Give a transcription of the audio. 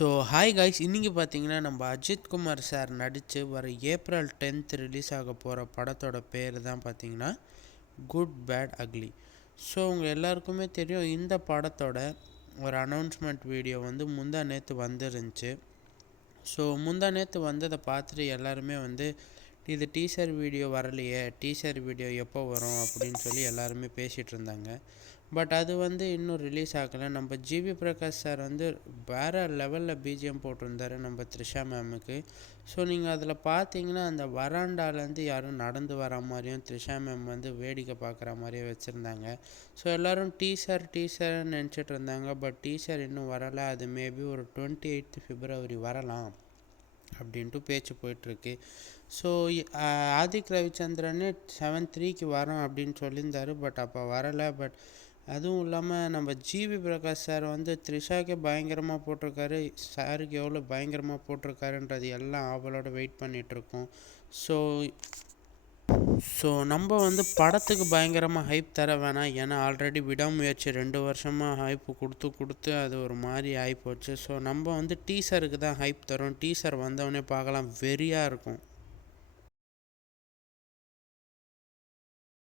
So hi guys, இன்றைக்கி பார்த்தீங்கன்னா நம்ம அஜித் குமார் சார் நடித்து வர ஏப்ரல் 10th ரிலீஸ் ஆக போகிற படத்தோட பேர் தான் பார்த்தீங்கன்னா குட் பேட் அக்லி. ஸோ உங்கள் எல்லாருக்குமே தெரியும், இந்த படத்தோட ஒரு அனௌன்ஸ்மெண்ட் வீடியோ வந்து முந்தா நேற்று வந்துருந்துச்சு. ஸோ முந்தா நேற்று வந்ததை பார்த்துட்டு எல்லாருமே இது டீசர் வீடியோ வரலையே, டீசர் வீடியோ எப்போ வரும் அப்படின்னு சொல்லி எல்லாருமே பேசிகிட்டு இருந்தாங்க. பட் அது இன்னும் ரிலீஸ் ஆகலை. நம்ம ஜிவி பிரகாஷ் சார் வேறு லெவலில் பிஜிஎம் போட்டிருந்தாரு நம்ம த்ரிஷா மேமுக்கு. ஸோ நீங்கள் அதில் பார்த்தீங்கன்னா அந்த வராண்டாலேருந்து யாரும் நடந்து வர மாதிரியும் த்ரிஷா மேம் வேடிக்கை பார்க்குற மாதிரியும் வச்சுருந்தாங்க. ஸோ எல்லோரும் டீசர்னு நினச்சிட்டு இருந்தாங்க. பட் டீசர் இன்னும் வரலை. அது மேபி ஒரு 28th February வரலாம் அப்படின்ட்டு பேச்சு போயிட்டுருக்கு. ஸோ ஆதிக் ரவிச்சந்திரன் 7/3 வரோம் அப்படின்னு சொல்லியிருந்தாரு. பட் அப்போ வரலை. பட் அதுவும் இல்லாமல் நம்ம ஜிவி பிரகாஷ் சார் த்ரிஷாக்கே பயங்கரமாக போட்டிருக்காரு, சாருக்கு எவ்வளோ பயங்கரமாக போட்டிருக்காருன்றது எல்லாம் ஆவலோடு வெயிட் பண்ணிகிட்ருக்கோம். ஸோ நம்ம படத்துக்கு பயங்கரமாக ஹைப் தர வேணாம். ஏன்னா ஆல்ரெடி விடாமுயற்சி 2 வருஷமாக ஹைப்பு கொடுத்து அது ஒரு மாதிரி ஆகிப்போச்சு. ஸோ நம்ம டீசருக்கு தான் ஹைப் தரோம். டீசர் வந்தவொடனே பார்க்கலாம், வெறியாக இருக்கும்.